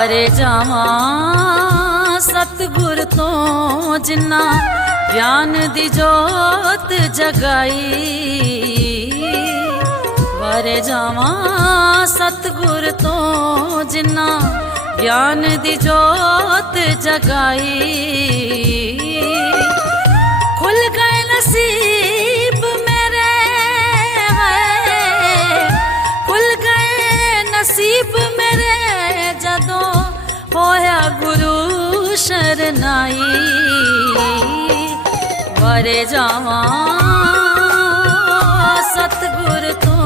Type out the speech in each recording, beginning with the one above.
वारे जावा सतगुर तो जिन्ना ज्ञान दी जोत जगाई। वारे जावा सतगुर तो जिन्ना ज्ञान दी जोत जगाई। खुल गए नसीब मेरे, खुल गए नसीब मेरे जदों होया गुरु शरनाई। वारे जावा सतगुर तो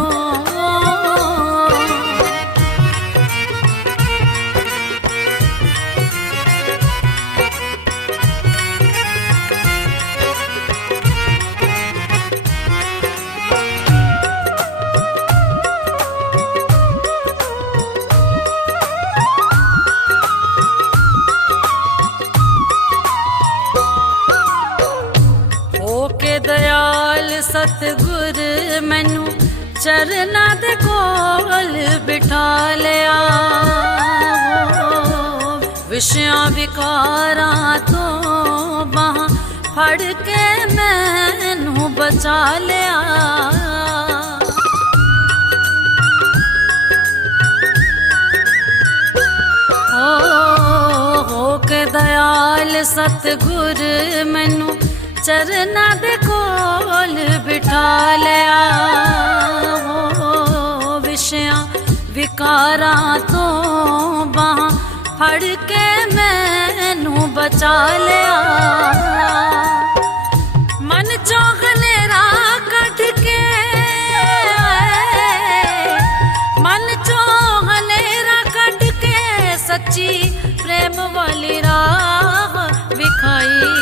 दयाल सतगुर मैनू चरना दे कोल बिठा लिया। विषयां विकारां तो बाह फड़ के मैनू बचा लिया। हो के दयाल सतगुर मैनू चरना दे कोल बिठा लिया। विषयां विकारां तो बाह फड़ के मैनू बचा लिया। मन चो गलेरा कट के, मन चो गलेरा कट के सच्ची प्रेम वाली राह विखाई।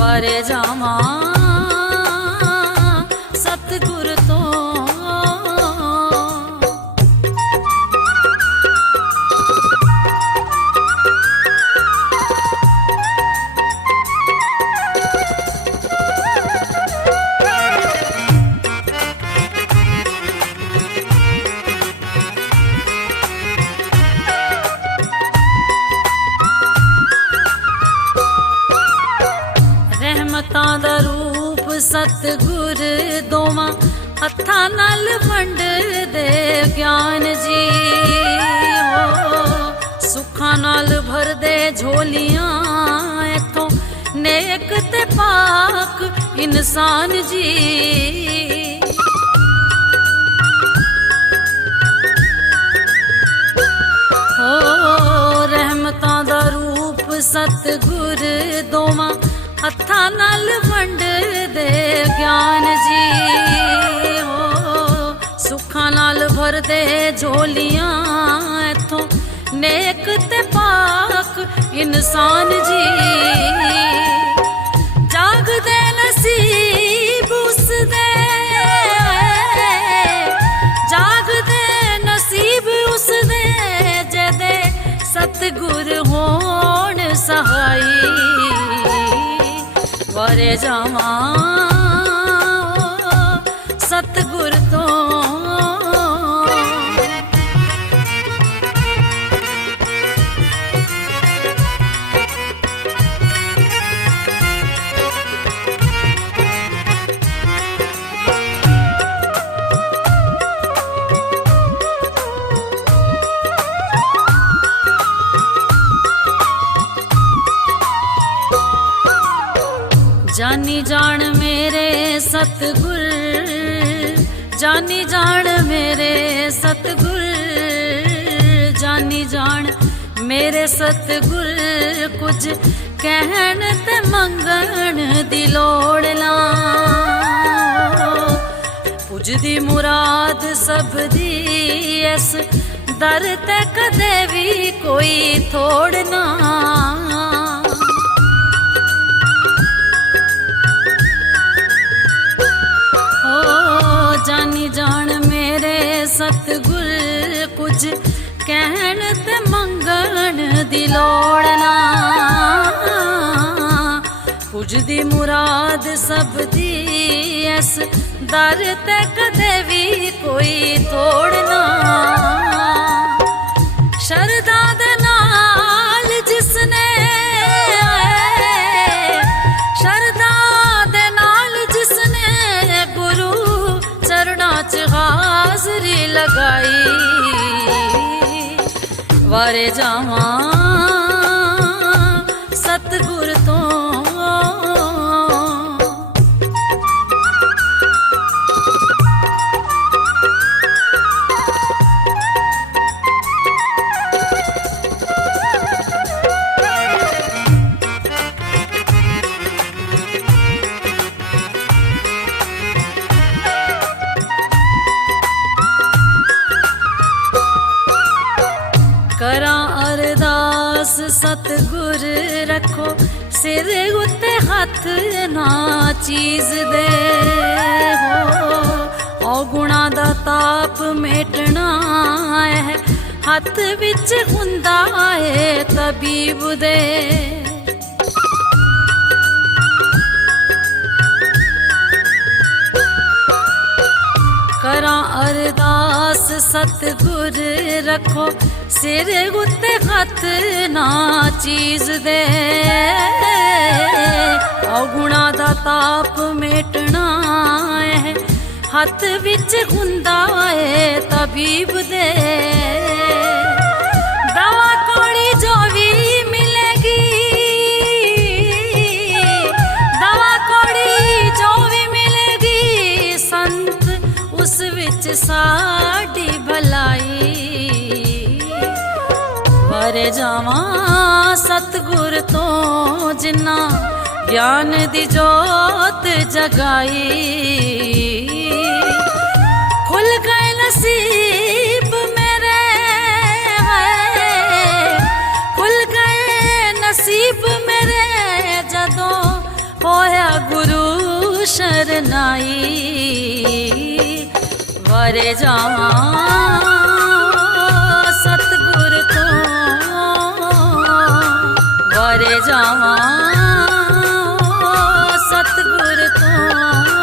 वारे जावा सतगुर तो रहमतां दा रूप सतगुर दोवां हत्थां नाल वंड दे ज्ञान जी। हो सुखां नाल भर दे झोलियां इथों नेक ते पाक इंसान जी। हो रहमतां दा रूप सतगुर दोवां हत्थां नाल वंड दे ज्ञान जी। हो सुखां नाल भर दे झोलियां इथों नेक ते पाक इंसान जी। जागदे नसीब उस दे, जागदे नसीब उस दे जदे सतगुर होण सहाई। वारे जावा सतगुर तो जानी जान मेरे सतगुर, जानी जान मेरे सतगुर, जानी जान मेरे सतगुर। कुछ कहन ते मंगण दी लोड़ ना, पुजदी मुराद सब दी इस दर ते कदे भी कोई थोड़ ना। जानी जान मेरे सतगुर कुछ कहन ते मंगण दी लोड़ ना। पुजदी मुराद सब दी इस दर ते कदे भी कोई तोड़ ना। ਵਾਰੇ ਜਾਵਾਂ ਸਤਿਗੁਰ ਤੋਂ। ਕਰਾਂ ਅਰਦਾਸ ਸਤਿਗੁਰ ਰੱਖੋ ਸਿਰ ਉੱਤੇ ਹੱਥ ਨਾ ਚੀਜ਼ ਦੇ ਹੋ। ਔ ਗੁਣਾ ਦਾ ਤਾਪ ਮੇਟਣਾ ਹੈ ਹੱਥ ਵਿੱਚ ਹੁੰਦਾ ਏ ਤਬੀਬ ਦੇ। ਕਰਾਂ ਅਰਦਾਸ ਸਤਿਗੁਰ ਰੱਖੋ ਸਿਰ ਉੱਤੇ ਹੱਥ ਨਾ ਚੀਜ਼ ਦੇ। ਔ ਗੁਣਾ ਦਾ ਤਾਪ ਮੇਟਣਾ ਹੈ ਹੱਥ ਵਿੱਚ ਹੁੰਦਾ ਏ ਤਬੀਬ ਦੇ। ਦਵਾ ਕੋੜੀ ਜੋ ਵੀ ਮਿਲੇਗੀ, ਦਵਾ ਕੋੜੀ ਜੋ ਵੀ ਮਿਲੇਗੀ ਸੰਤ ਉਸ ਵਿੱਚ ਸਾਡੀ ਭਲਾਈ। ਵਾਰੇ ਜਾਵਾਂ ਸਤਿਗੁਰ ਤੋਂ ਜਿਨ੍ਹਾਂ ਗਿਆਨ ਦੀ ਜੋਤ ਜਗਾਈ। ਖੁੱਲ ਗਏ ਨਸੀਬ ਮੇਰੇ ਹੈ, ਖੁੱਲ ਗਏ ਨਸੀਬ ਮੇਰੇ ਜਦੋਂ ਹੋਇਆ ਗੁਰੂ ਸ਼ਰਨਾਈ। ਵਾਰੇ ਜਾਵਾਂ ਸਤਿਗੁਰ ਤੋਂ, ਵਾਰੇ ਜਾਵਾਂ ਸਤਿਗੁਰ ਤੋਂ।